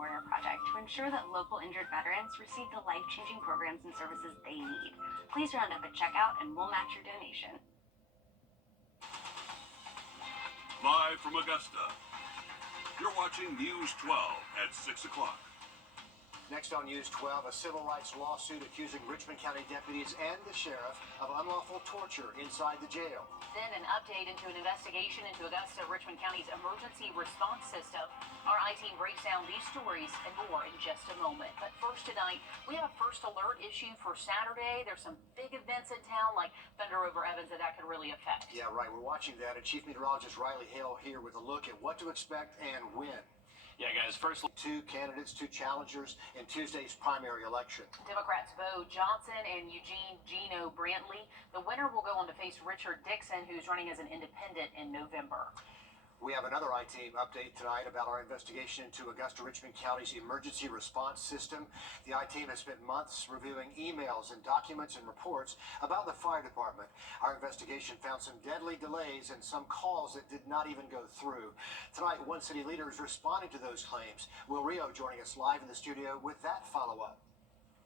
Border Project to ensure that local injured veterans receive the life-changing programs and services they need. Please round up at checkout and we'll match your donation. Live from Augusta, you're watching News 12 at 6 o'clock. Next on News 12, a civil rights lawsuit accusing Richmond County deputies and the sheriff of unlawful torture inside the jail. Then an update into an investigation into Augusta, Richmond County's emergency response system. Our I-team breaks down these stories and more in just a moment. But first tonight, we have a first alert issue for Saturday. There's some big events in town like Thunder over Evans that could really affect. Yeah, right. We're watching that. And Chief Meteorologist Riley Hale here with a look at what to expect and when. Yeah, guys, first, two candidates, two challengers in Tuesday's primary election. Democrats Bo Johnson and Eugene Gino Brantley. The winner will go on to face Richard Dixon, who's running as an independent in November. We have another I-team update tonight about our investigation into Augusta Richmond County's emergency response system. The I-team has spent months reviewing emails and documents and reports about the fire department. Our investigation found some deadly delays and some calls that did not even go through. Tonight, one city leader is responding to those claims. Wrdw joining us live in the studio with that follow-up.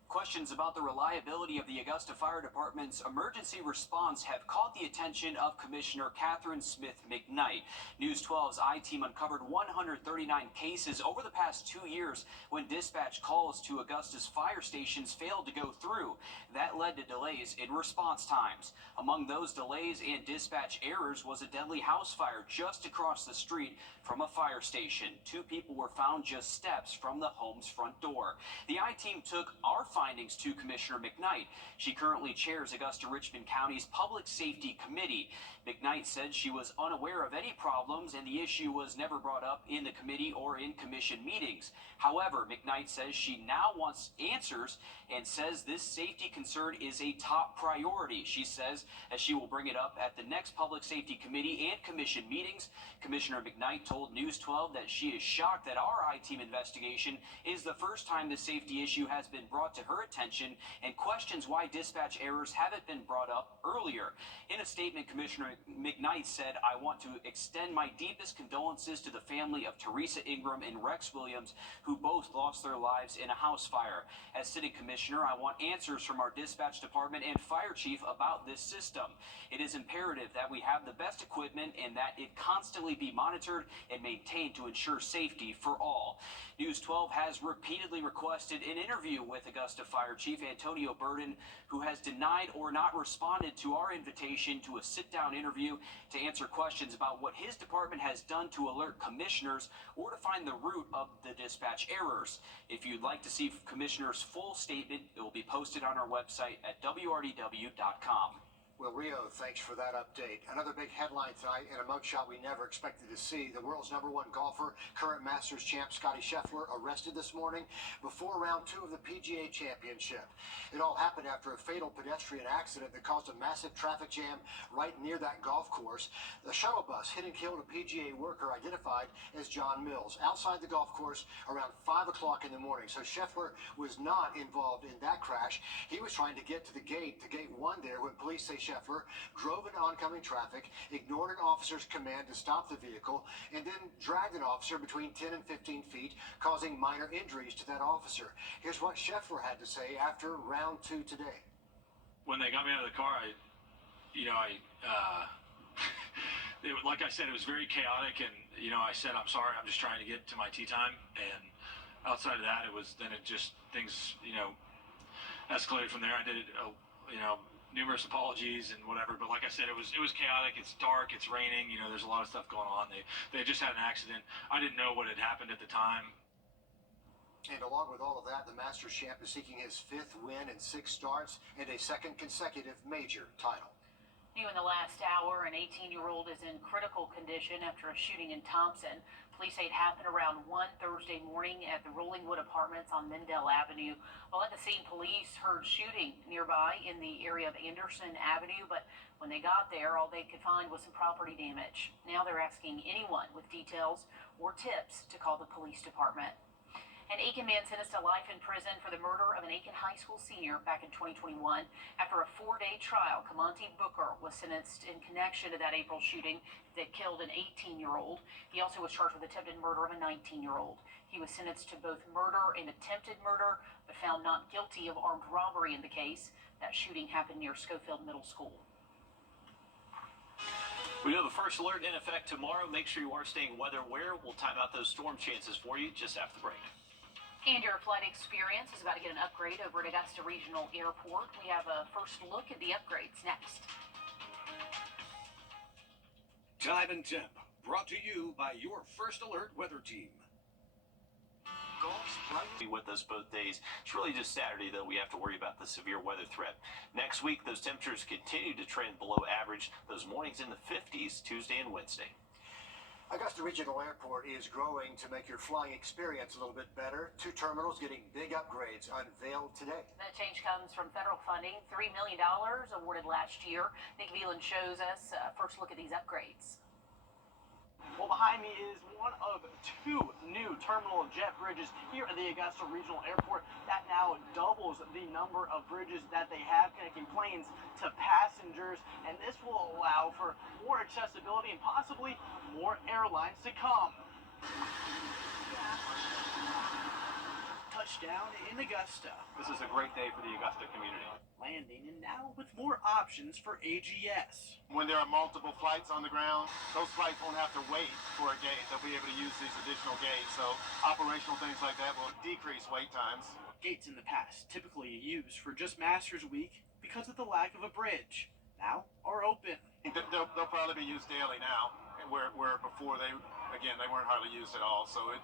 Questions about the reliability of the Augusta Fire Department's emergency response have caught the attention of Commissioner Catherine Smith McKnight. News 12's I-team uncovered 139 cases over the past 2 years when dispatch calls to Augusta's fire stations failed to go through. That led to delays in response times. Among those delays and dispatch errors was a deadly house fire just across the street from a fire station. 2 people were found just steps from the home's front door. The I-team took our findings to Commissioner McKnight. She currently chairs Augusta Richmond County's Public Safety Committee. McKnight said she was unaware of any problems and the issue was never brought up in the committee or in commission meetings. However, McKnight says she now wants answers and says this safety concern is a top priority. She says as she will bring it up at the next Public Safety Committee and commission meetings. Commissioner McKnight told News 12 that she is shocked that our I-team investigation is the first time the safety issue has been brought to her attention and questions why dispatch errors haven't been brought up earlier. In a statement, Commissioner McKnight said, "I want to extend my deepest condolences to the family of Teresa Ingram and Rex Williams, who both lost their lives in a house fire. As city commissioner, I want answers from our dispatch department and fire chief about this system. It is imperative that we have the best equipment and that it constantly be monitored and maintained to ensure safety for all." News 12 has repeatedly requested an interview with Augusta Fire Chief Antonio Burden, who has denied or not responded to our invitation to a sit-down interview to answer questions about what his department has done to alert commissioners or to find the root of the dispatch errors. If you'd like to see Commissioner's full statement, it will be posted on our website at wrdw.com. Well, Rio, thanks for that update. Another big headline tonight and a mugshot we never expected to see. The world's #1 golfer, current Masters champ Scottie Scheffler, arrested this morning before round 2 of the PGA Championship. It all happened after a fatal pedestrian accident that caused a massive traffic jam right near that golf course. The shuttle bus hit and killed a PGA worker identified as John Mills outside the golf course around 5 o'clock in the morning. So Scheffler was not involved in that crash. He was trying to get to gate 1 there, when police say Scheffler drove into oncoming traffic, ignored an officer's command to stop the vehicle, and then dragged an officer between 10 and 15 feet, causing minor injuries to that officer. Here's what Scheffler had to say after round 2 today. When they got me out of the car, like I said, it was very chaotic, and I said, "I'm sorry, I'm just trying to get to my tee time." And outside of that, things escalated from there. I did numerous apologies and whatever, but like I said, it was chaotic. It's dark, it's raining, there's a lot of stuff going on. They just had an accident. I didn't know what had happened at the time. And along with all of that, the Masters champ is seeking his 5th win in 6 starts and a 2nd consecutive major title. New in the last hour, an 18-year-old is in critical condition after a shooting in Thompson. Police say it happened around 1 Thursday morning at the Rollingwood Apartments on Mendell Avenue. While at the scene, police heard shooting nearby in the area of Anderson Avenue, but when they got there, all they could find was some property damage. Now they're asking anyone with details or tips to call the police department. An Aiken man sentenced to life in prison for the murder of an Aiken High School senior back in 2021. After a 4-day trial, Kamonte Booker was sentenced in connection to that April shooting that killed an 18-year-old. He also was charged with attempted murder of a 19-year-old. He was sentenced to both murder and attempted murder, but found not guilty of armed robbery in the case. That shooting happened near Schofield Middle School. We know the first alert in effect tomorrow. Make sure you are staying weather aware. We'll time out those storm chances for you just after the break. And your flight experience is about to get an upgrade over at Augusta Regional Airport. We have a first look at the upgrades next. Time and Temp, brought to you by your First Alert weather team. Be with us both days. It's really just Saturday, though, we have to worry about the severe weather threat. Next week, those temperatures continue to trend below average. Those mornings in the 50s, Tuesday and Wednesday. Augusta Regional Airport is growing to make your flying experience a little bit better. 2 terminals getting big upgrades unveiled today. That change comes from federal funding, $3 million awarded last year. Nick Veland shows us a first look at these upgrades. Well, behind me is one of 2 new terminal jet bridges here at the Augusta Regional Airport. That now doubles the number of bridges that they have connecting planes to passengers, and this will allow for more accessibility and possibly more airlines to come. Touchdown in Augusta. This is a great day for the Augusta community. Landing, and now with more options for AGS. When there are multiple flights on the ground, those flights won't have to wait for a gate. They'll be able to use these additional gates. So operational things like that will decrease wait times. Gates in the past, typically used for just Masters Week because of the lack of a bridge, now are open. They'll probably be used daily now, where before they weren't hardly used at all. So it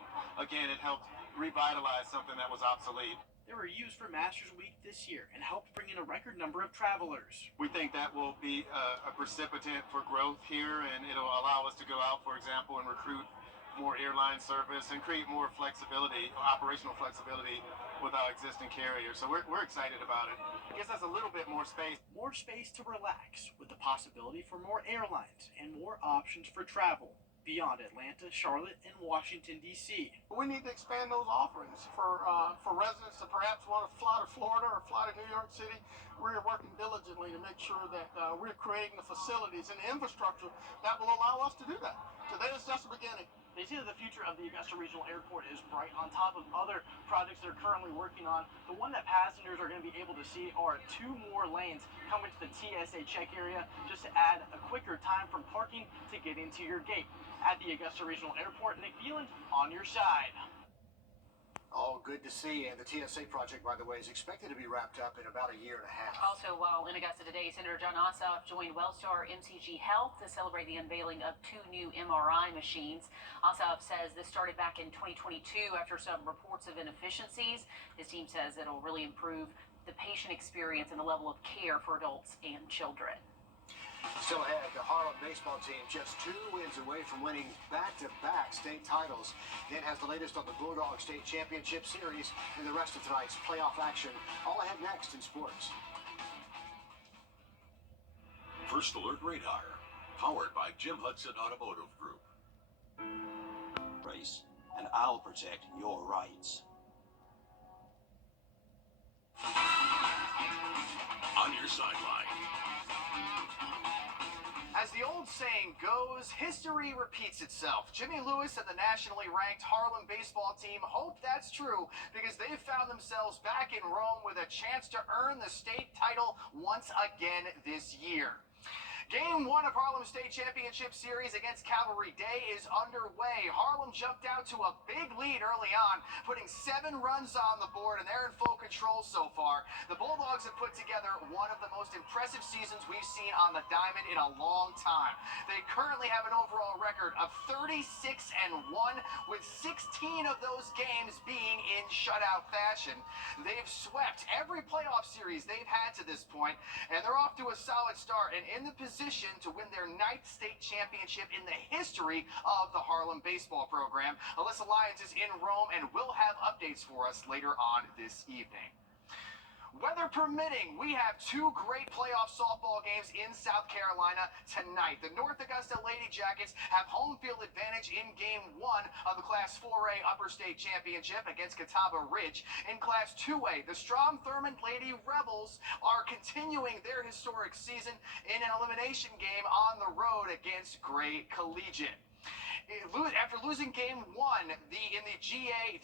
helped revitalize something that was obsolete. They were used for Masters Week this year and helped bring in a record number of travelers. We think that will be a precipitant for growth here, and it'll allow us to go out, for example, and recruit more airline service and create more flexibility, operational flexibility with our existing carriers. So we're excited about it. It gives us a little bit more space. More space to relax with the possibility for more airlines and more options for travel beyond Atlanta, Charlotte, and Washington, D.C. We need to expand those offerings for residents that perhaps want to fly to Florida or fly to New York City. We're working diligently to make sure that we're creating the facilities and the infrastructure that will allow us to do that. Today is just the beginning. They say that the future of the Augusta Regional Airport is bright on top of other projects they're currently working on. The one that passengers are going to be able to see are 2 more lanes coming to the TSA check area just to add a quicker time from parking to get into your gate. At the Augusta Regional Airport, Nick Veland on your side. All good to see, and the TSA project, by the way, is expected to be wrapped up in about a year and a half. Also, while in Augusta today, Senator John Ossoff joined Wellstar MCG Health to celebrate the unveiling of 2 new MRI machines. Ossoff says this started back in 2022 after some reports of inefficiencies. His team says it'll really improve the patient experience and the level of care for adults and children. Still ahead, the Harlem baseball team just 2 wins away from winning back-to-back state titles. Then has the latest on the Bulldog State Championship Series and the rest of tonight's playoff action. All ahead next in sports. First Alert Radar, powered by Jim Hudson Automotive Group. Race, and I'll protect your rights. On your sideline. As the old saying goes, history repeats itself. Jimmy Lewis and the nationally ranked Harlem baseball team hope that's true because they've found themselves back in Rome with a chance to earn the state title once again this year. Game 1 of Harlem State Championship Series against Cavalry Day is underway. Harlem jumped out to a big lead early on, putting 7 runs on the board, and they're in full control so far. The Bulldogs have put together one of the most impressive seasons we've seen on the diamond in a long time. They currently have an overall record of 36-1, with 16 of those games being in shutout fashion. They've swept every playoff series they've had to this point, and they're off to a solid start and in the position to win their 9th state championship in the history of the Harlem baseball program. Alyssa Lyons is in Rome and will have updates for us later on this evening. Weather permitting, we have two great playoff softball games in South Carolina tonight. The North Augusta Lady Jackets have home field advantage in Game 1 of the Class 4A Upper State Championship against Catawba Ridge. In Class 2A, the Strom-Thurmond Lady Rebels are continuing their historic season in an elimination game on the road against Gray Collegiate. After losing Game 1 in the GIAA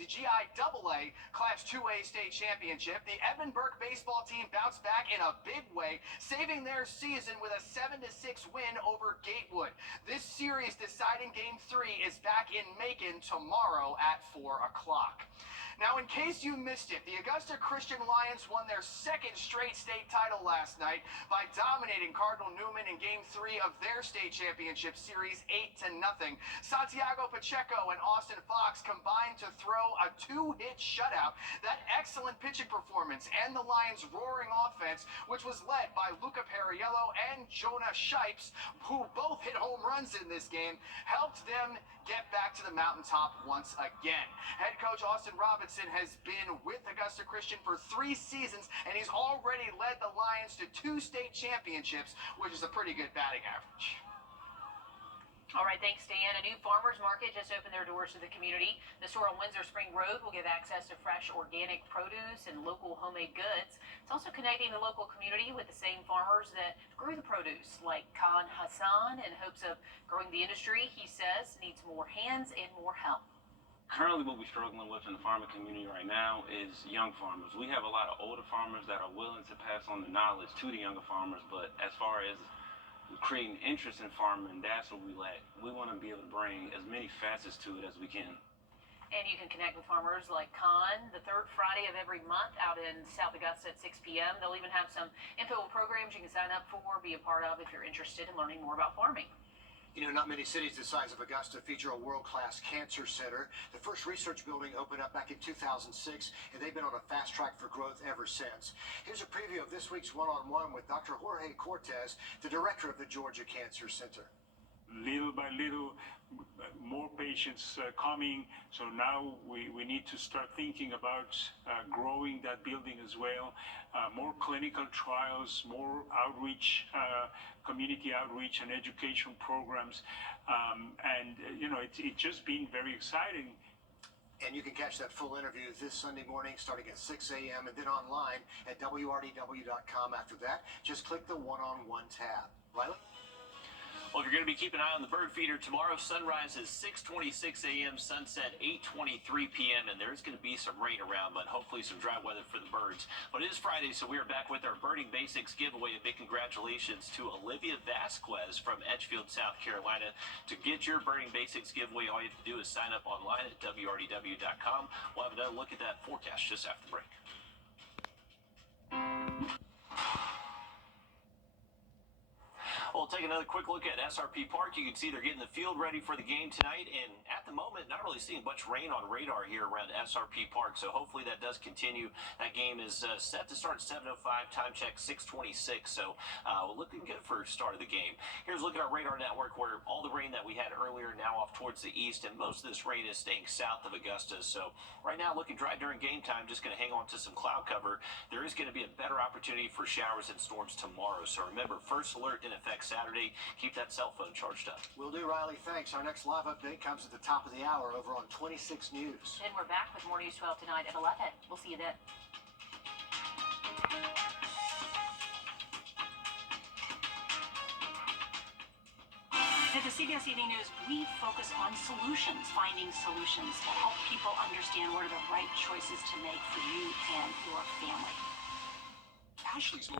Class 2A State Championship, the Edmund Burke baseball team bounced back in a big way, saving their season with a 7-6 win over Gatewood. This series deciding Game 3 is back in Macon tomorrow at 4 o'clock. Now, in case you missed it, the Augusta Christian Lions won their second straight state title last night by dominating Cardinal Newman in Game 3 of their state championship series 8-0. Santiago Pacheco and Austin Fox combined to throw a two-hit shutout. That excellent pitching performance and the Lions' roaring offense, which was led by Luca Perriello and Jonah Shipes, who both hit home runs in this game, helped them get back to the mountaintop once again. Head coach Austin Robinson has been with Augusta Christian for 3 seasons, and he's already led the Lions to 2 state championships, which is a pretty good batting average. All right, thanks, Dan. A new farmers market just opened their doors to the community. The store on Windsor Spring Road will give access to fresh organic produce and local homemade goods. It's also connecting the local community with the same farmers that grew the produce, like Khan Hassan, in hopes of growing the industry. He says needs more hands and more help. Currently, what we're struggling with in the farming community right now is young farmers. We have a lot of older farmers that are willing to pass on the knowledge to the younger farmers, but as far as creating interest in farming, that's what we lack. We want to be able to bring as many facets to it as we can. And you can connect with farmers like Khan the third Friday of every month out in South Augusta at 6 p.m. They'll even have some info programs you can sign up for, be a part of if you're interested in learning more about farming. You know, not many cities the size of Augusta feature a world-class cancer center. The first research building opened up back in 2006, and they've been on a fast track for growth ever since. Here's a preview of this week's one-on-one with Dr. Jorge Cortez, the director of the Georgia Cancer Center. Little by little, more patients coming, so now we need to start thinking about growing that building as well. More clinical trials, more outreach, community outreach and education programs, and you know, it's just been very exciting. And you can catch that full interview this Sunday morning starting at 6 a.m. and then online at wrdw.com. After that, just click the one-on-one tab. Riley? Well, if you're going to be keeping an eye on the bird feeder, tomorrow sunrise is 6:26 a.m., sunset 8:23 p.m., and there's going to be some rain around, but hopefully some dry weather for the birds. But it is Friday, so we are back with our Birding Basics giveaway. A big congratulations to Olivia Vasquez from Edgefield, South Carolina. To get your Birding Basics giveaway, all you have to do is sign up online at wrdw.com. We'll have another look at that forecast just after the break. We'll take another quick look at SRP Park. You can see they're getting the field ready for the game tonight, and at the moment, not really seeing much rain on radar here around SRP Park, so hopefully that does continue. That game is set to start at 7:05, time check 6:26, so looking good for start of the game. Here's a look at our radar network, where all the rain that we had earlier now off towards the east, and most of this rain is staying south of Augusta, so right now looking dry during game time, just going to hang on to some cloud cover. There is going to be a better opportunity for showers and storms tomorrow, so remember, first alert in effect Saturday. Keep that cell phone charged up. Will do, Riley. Thanks. Our next live update comes at the top of the hour over on 26 News. And we're back with more News 12 tonight at 11. We'll see you then. At the CBS Evening News, we focus on solutions, finding solutions to help people understand what are the right choices to make for you and your family. Ashley's